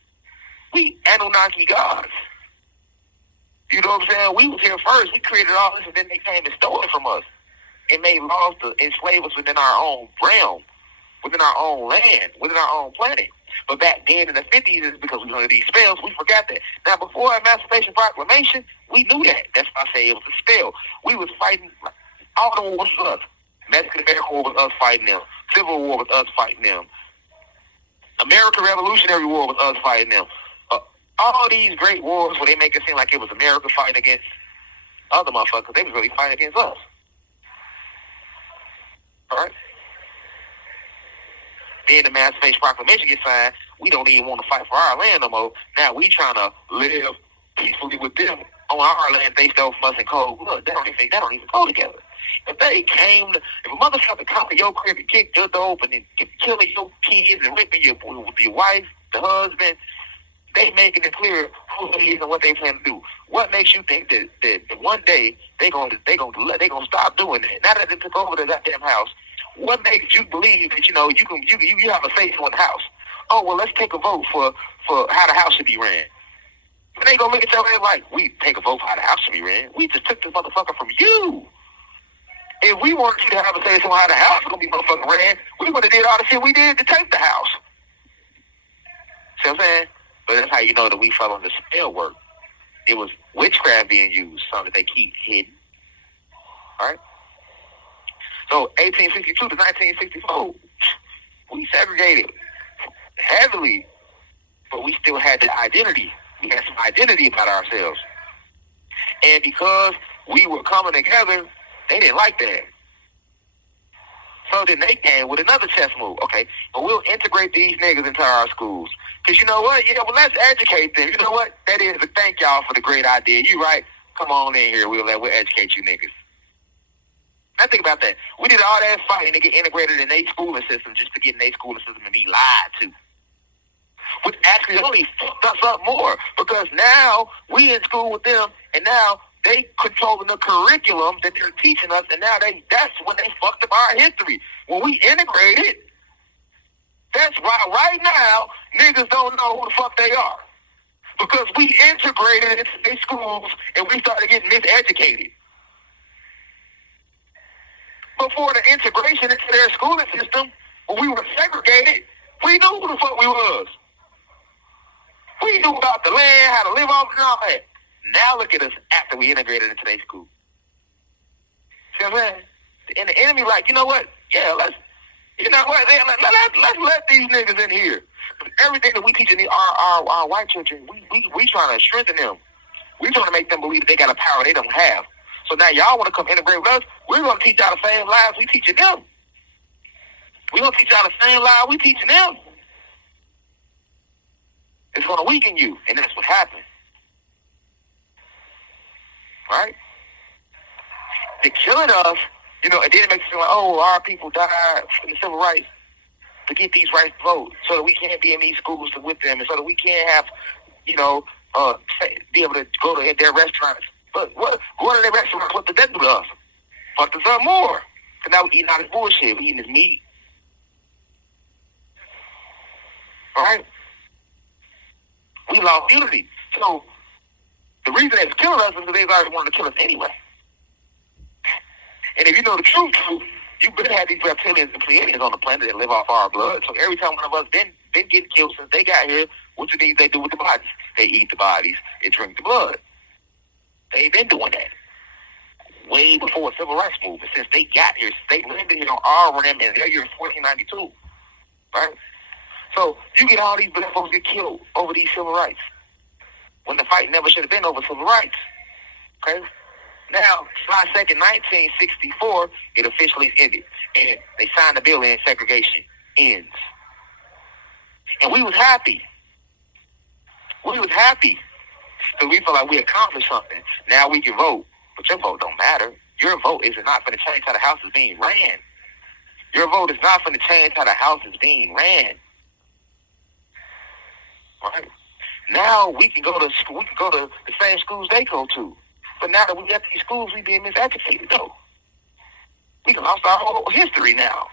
We Anunnaki gods. You know what I'm saying? We was here first. We created all this, and then they came and stole it from us and made laws to enslave us within our own realm, within our own land, within our own planet. But back then in the 50s, it's because we were under these spells, we forgot that. Now, before Emancipation Proclamation, we knew that. That's why I say it was a spell. We was fighting, all the wars was us. Mexican-American War was us fighting them. Civil War was us fighting them. American Revolutionary War was us fighting them. All these great wars where they make it seem like it was America fighting against other motherfuckers, they was really fighting against us. All right? Then the Emancipation Proclamation gets signed. We don't even want to fight for our land no more. Now we trying to live peacefully with them on our land. They stole from us in cold blood. That don't even go together. If a motherfucker come to your crib and kick your door open and killing your kids and raping your wife, the husband, they making it clear who it is and what they plan to do. What makes you think that one day they gonna stop doing that? Now that they took over the goddamn house, what makes you believe that you have a say in the house? Oh well, let's take a vote for how the house should be ran. And they gonna look at your ass like, we take a vote for how the house should be ran. We just took this motherfucker from you. If we wanted you to have a say so how the house is gonna be motherfucking ran, we would have did all the shit we did to take the house. See what I'm saying? But that's how you know that we fell under spell work. It was witchcraft being used, something that they keep hidden. All right? So 1862 to 1964, we segregated heavily, but we still had the identity. We had some identity about ourselves. And because we were coming together, they didn't like that. So then they came with another chess move. Okay, but we'll integrate these niggas into our schools. Because you know what? Yeah, well, let's educate them. You know what? That is a thank y'all for the great idea. You right. Come on in here. We'll educate you niggas. Now think about that. We did all that fighting to get integrated in their schooling system just to get in their schooling system and be lied to. Which actually only fucked us up more because now we in school with them and now they controlling the curriculum that they're teaching us, and now that's when they fucked up our history. When we integrated, that's why right now niggas don't know who the fuck they are. Because we integrated into their schools and we started getting miseducated. Before the integration into their schooling system, when we were segregated, we knew who the fuck we was. We knew about the land, how to live off and all that. Now look at us after we integrated into their school. See what I'm saying? And the enemy like, you know what? Yeah, let's let these niggas in here. Everything that we teaching our white children, we trying to strengthen them. We trying to make them believe that they got a power they don't have. So now y'all want to come integrate with us, we're going to teach y'all the same lies we teaching them. We're going to teach y'all the same lies we teaching them. It's going to weaken you, and that's what happened. Right? They're killing us, and then it makes it like, oh, our people died for the civil rights to get these rights to vote, so that we can't be in these schools with them, and so that we can't have, be able to go to their restaurants. But what? Going to their restaurants, what did that do to us? Fucked us up more. Because now we eating all this bullshit. We eating this meat. All right? We lost unity. So the reason they was killing us is because they already wanted to kill us anyway. And if you know the truth, you better have these reptilians and Pleiadians on the planet that live off our blood. So every time one of us been getting killed since they got here, what do they do with the bodies? They eat the bodies. They drink the blood. They've been doing that way before the civil rights movement. Since they got here, they landed here on our rim in their year 1492, right? So you get all these black folks get killed over these civil rights when the fight never should have been over civil rights. Okay? Now, July 2nd, 1964, it officially ended, and they signed the bill in. Segregation ends, and we was happy. We was happy. So we feel like we accomplished something. Now we can vote. But your vote don't matter. Your vote is not going to change how the house is being ran. Your vote is not going to change how the house is being ran. Right? Now we can go to school. We can go to the same schools they go to. But now that we got these schools, we being miseducated though. We can lost our whole history now.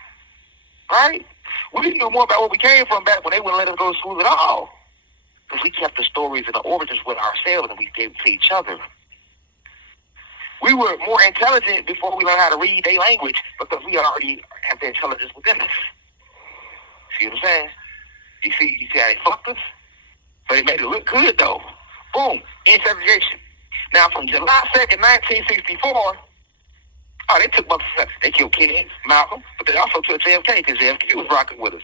Right? We knew more about where we came from back when they wouldn't let us go to school at all. Because we kept the stories and the origins with ourselves and we gave it to each other. We were more intelligent before we learned how to read their language because we already have the intelligence within us. See what I'm saying? You see how they fucked us? But they made it look good though. Boom, in segregation. Now from July 2nd, 1964, they took motherfuckers. They killed King, Malcolm, but they also killed JFK because JFK was rocking with us.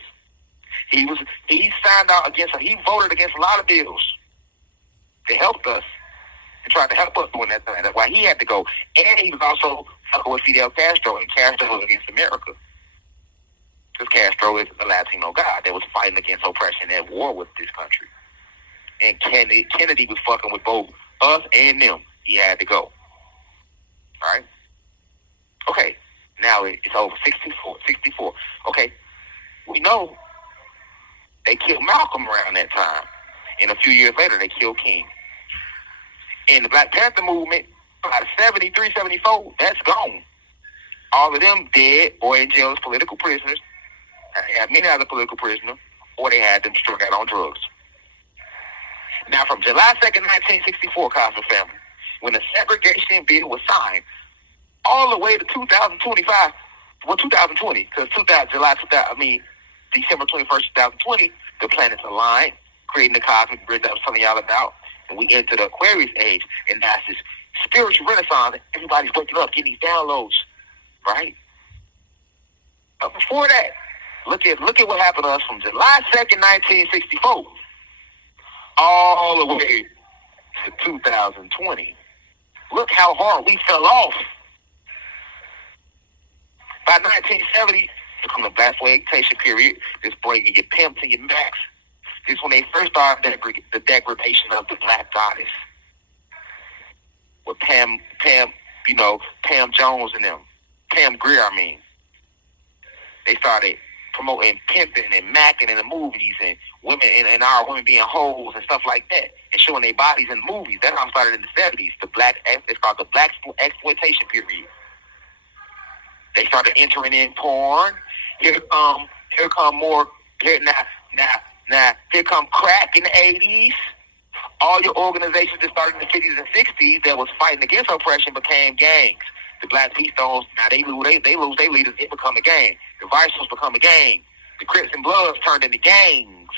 He signed out against, he voted against a lot of bills. They helped us and tried to help us doing that thing. That's why he had to go. And he was also fucking with Fidel Castro, and Castro was against America. Because Castro is a Latino guy that was fighting against oppression at war with this country. And Kennedy was fucking with both us and them. He had to go. All right? Okay. Now it's over. 64. Okay. We know they killed Malcolm around that time. And a few years later, they killed King. And the Black Panther movement, about 73, 74, that's gone. All of them dead or in jail as political prisoners. They had many other political prisoners, or they had them struck out on drugs. Now, from July 2nd, 1964, Cosmic Family, when the segregation bill was signed, all the way to 2025, well, 2020, because December 21st, 2020, the planets aligned, creating the cosmic grid that I was telling y'all about, and we enter the Aquarius age, and that's this spiritual renaissance. Everybody's waking up, getting these downloads, right? But before that, look at what happened to us from July 2nd, 1964, all the way to 2020. Look how hard we fell off. By 1970, from the black exploitation period, this bringing your pimp to your max. This is when they first started the degradation of the black goddess. With Pam Jones and them. Pam Grier, I mean. They started promoting pimping and macking in the movies and women and our women being hoes and stuff like that and showing their bodies in movies. That time started in the 70s. It's called the black exploitation period. They started entering in porn. Here come more. Here come crack in the 80s. All your organizations that started in the 50s and 60s that was fighting against oppression became gangs. The Black Peace Stones, now they lose their leaders, it become a gang. The Vicals become a gang. The Crips and Bloods turned into gangs.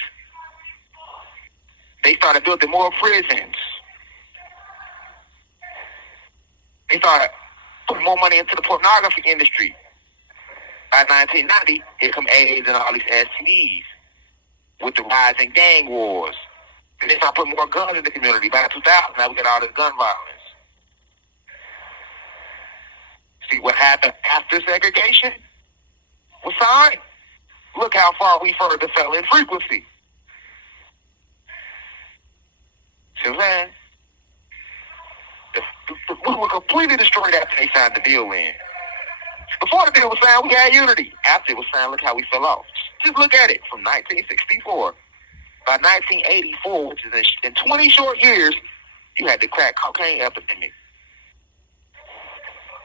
They started building more prisons. They started putting more money into the pornography industry. By 1990, here come AIDS and all these STDs with the rise in gang wars. And they start putting more guns in the community. By 2000, now we got all this gun violence. See what happened after segregation was signed? Look how far we further fell in frequency. See what I'm saying? We were completely destroyed after they signed the deal in. Before the deal was signed, we had unity. After it was signed, look how we fell off. Just look at it from 1964. By 1984, which is in 20 short years, you had the crack cocaine epidemic.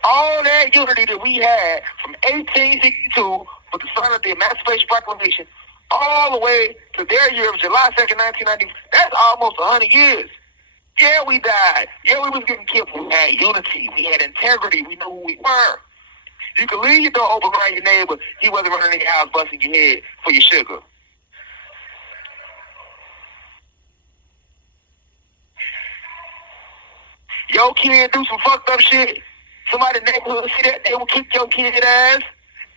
All that unity that we had from 1862 with the sign of the Emancipation Proclamation all the way to their year of July 2nd, 1990, that's almost 100 years. Yeah, we died. Yeah, we was getting killed. We had unity. We had integrity. We knew who we were. You could leave your door open around your neighbor. He wasn't running in your house busting your head for your sugar. Your kid do some fucked up shit. Somebody in the neighborhood see that, they will kick your kid ass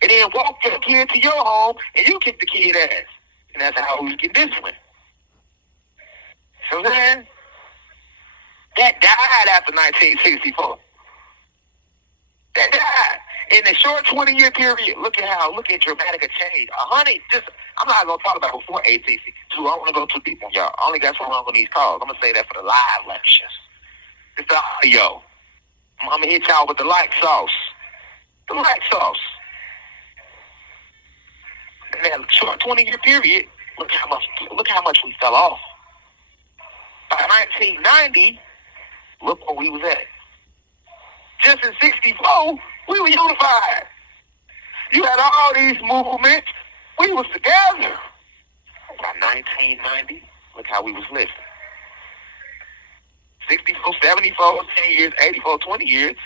and then walk your kid to your home and you kick the kid ass. And that's how we get disciplined. So then, that died after 1964. That died. In the short 20-year period, look at dramatic a change. I'm not going to talk about before 1862. I don't want to go too deep on y'all. I only got so long on these calls. I'm going to say that for the live lectures. It's the audio. I'm going to hit y'all with the light sauce. The light sauce. In that short 20-year period, look how much we fell off. By 1990, look where we was at. Just in 64, we were unified. You had all these movements. We was together. By 1990, look how we was living. 64, 74, 10 years, 84, 20 years.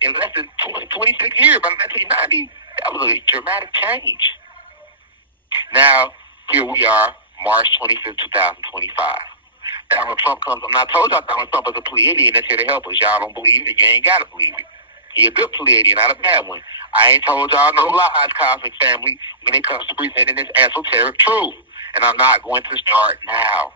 In less than 26 years, by 1990, that was a dramatic change. Now, here we are, March 25th, 2025. Donald Trump comes. I told y'all Donald Trump is a Pleiadian that's here to help us. Y'all don't believe it. You ain't got to believe it. He a good Pleiadian, not a bad one. I ain't told y'all no lies, Cosmic Family, when it comes to presenting this esoteric truth. And I'm not going to start now.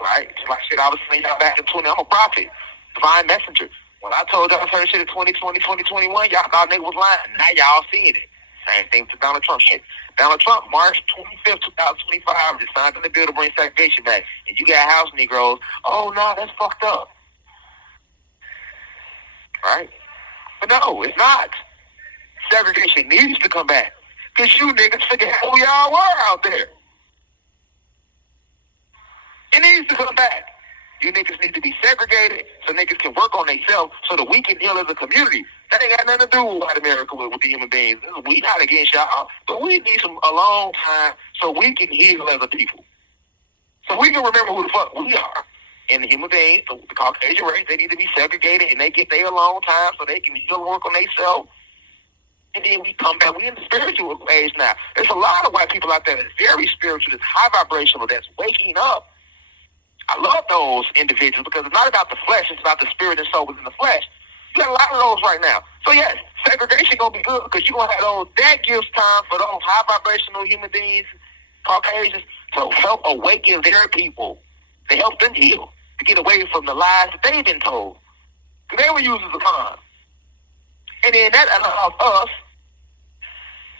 Right? It's like shit I was saying y'all back in 20. I'm a prophet. Divine messenger. When I told y'all certain shit in 2020, 2021, y'all thought niggas was lying. Now y'all seeing it. Same thing to Donald Trump shit. Donald Trump, March 25th, 2025, just signed in the bill to bring segregation back. And you got house Negroes. Oh, no, that's fucked up. Right? But no, it's not. Segregation needs to come back. Because you niggas forget who y'all were out there. It needs to come back. You niggas need to be segregated so niggas can work on themselves so that we can heal as a community. That ain't got nothing to do with white America with the human beings. We not against y'all, but we need some alone time so we can heal as a people. So we can remember who the fuck we are. And the human beings, the Caucasian race, they need to be segregated and they get their alone time so they can still work on themselves. And then we come back. We in the spiritual age now. There's a lot of white people out there that's very spiritual, that's high vibrational, that's waking up. I love those individuals because it's not about the flesh, it's about the spirit and soul within the flesh. You got a lot of those right now. So yes, segregation gonna be good because you're gonna have those that gives time for those high vibrational human beings, Caucasians, to help awaken their people. To help them heal, to get away from the lies that they've been told. Because they were used as a con. And then that allows us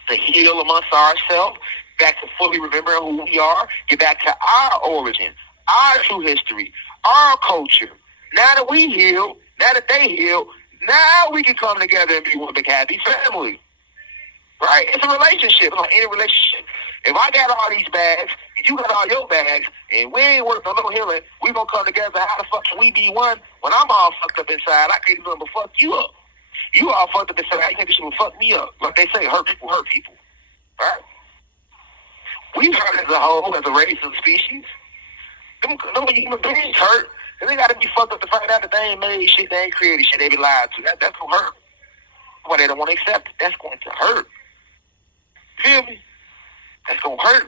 to heal amongst ourselves, back to fully remembering who we are, get back to our origin, our true history, our culture. Now that we heal, now that they heal, now we can come together and be one big happy family. Right? It's a relationship. Like any relationship. If I got all these bags, and you got all your bags, and we ain't working on no healing, we gonna come together. How the fuck can we be one when I'm all fucked up inside? I can't do nothing but fuck you up. You all fucked up inside. You can't do something but fuck me up. Like they say, hurt people. Right? We hurt as a whole, as a race, as a species. Them human beings hurt. And they gotta be fucked up to find out that they ain't made shit, they ain't created shit, they be lied to. That's gonna hurt. Why they don't want to accept it. That's going to hurt. Feel me? That's going to hurt.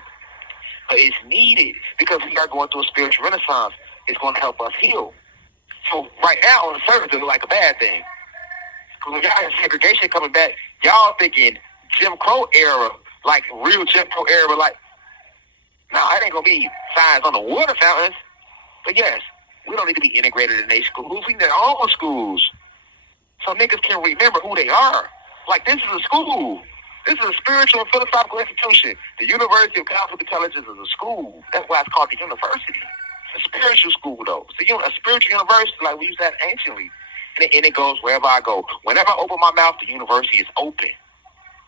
But it's needed because we are going through a spiritual renaissance. It's going to help us heal. So right now on the surface, it looks like a bad thing. Because when y'all have segregation coming back, y'all thinking Jim Crow era, like real Jim Crow era, like, no, it ain't going to be signs on the water fountains. But yes, we don't need to be integrated in their schools. We need our own schools. So niggas can remember who they are. Like, this is a school. This is a spiritual and philosophical institution. The University of Cosmic Intelligence is a school. That's why it's called the university. It's a spiritual school, though. It's a spiritual university, like we used that anciently. And it goes wherever I go. Whenever I open my mouth, the university is open.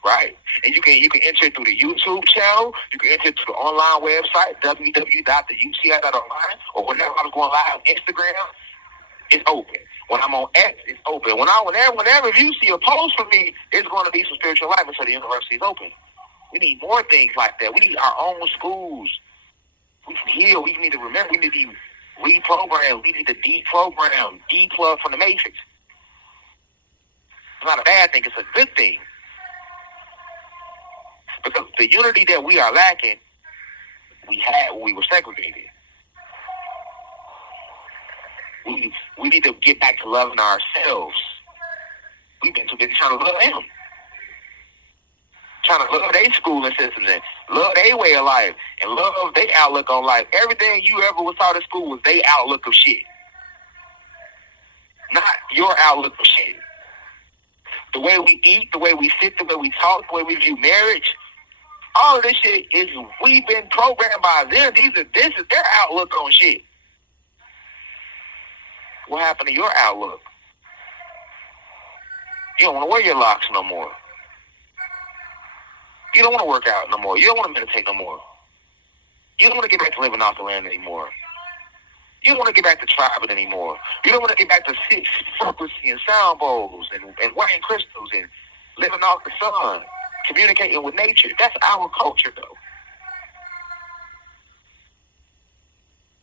Right? And you can enter it through the YouTube channel. You can enter it through the online website, www.theuci.online, or whenever I was going live on Instagram, it's open. When I'm on X, it's open. Whenever you see a post from me, it's going to be some spiritual alignment, so the university is open. We need more things like that. We need our own schools. We can heal. We need to remember. We need to be reprogrammed. We need to deprogram, deplug from the matrix. It's not a bad thing. It's a good thing. Because the unity that we are lacking, we had when we were segregated. We need to get back to loving ourselves. We've been too busy trying to love them. Trying to love their schooling systems and love their way of life and love their outlook on life. Everything you ever was taught in school was their outlook of shit. Not your outlook of shit. The way we eat, the way we sit, the way we talk, the way we view marriage, all of this shit is we've been programmed by them. This is their outlook on shit. What happened to your outlook? You don't want to wear your locks no more. You don't want to work out no more. You don't want to meditate no more. You don't want to get back to living off the land anymore. You don't want to get back to tribing anymore. You don't want to get back to frequency and sound bowls and wearing crystals and living off the sun, communicating with nature. That's our culture, though.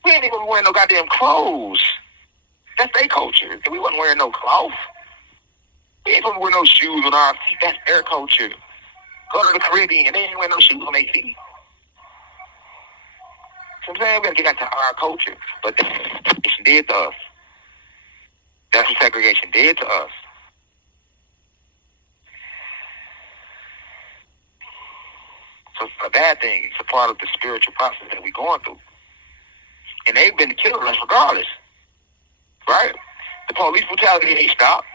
We ain't even wearing no goddamn clothes. That's their culture. We wasn't wearing no cloth. We ain't wearing no shoes on our feet. That's their culture. Go to the Caribbean, they ain't wearing no shoes on their feet. So I'm saying we gotta get back to our culture. But that's what segregation did to us. That's what segregation did to us. So it's not a bad thing. It's a part of the spiritual process that we're going through. And they've been killing us regardless. Right? The police brutality ain't stopped.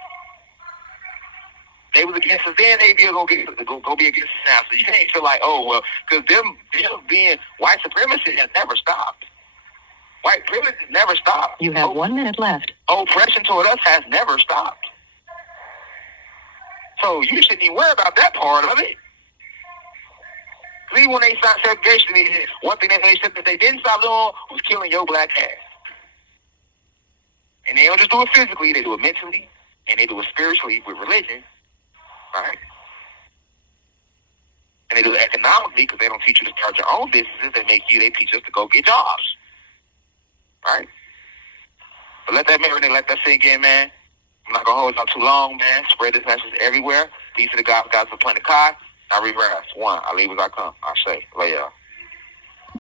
They was against us then, they be gonna be against us now. So you can't feel like, oh, well, because them being white supremacy has never stopped. White privilege has never stopped. You have 1 minute left. Oppression toward us has never stopped. So you shouldn't even worry about that part of it. See, when they stopped segregation, one thing they said that they didn't stop doing was killing your black ass. And they don't just do it physically, they do it mentally, and they do it spiritually with religion. Right? And they do it economically because they don't teach you to start your own businesses. They teach us to go get jobs. But let that marinate, let that sink in, man. I'm not gonna hold y'all too long, man. Spread this message everywhere. Peace to the guys of Planet Kai. I reverse. One, I leave as I come. I say, lay y'all.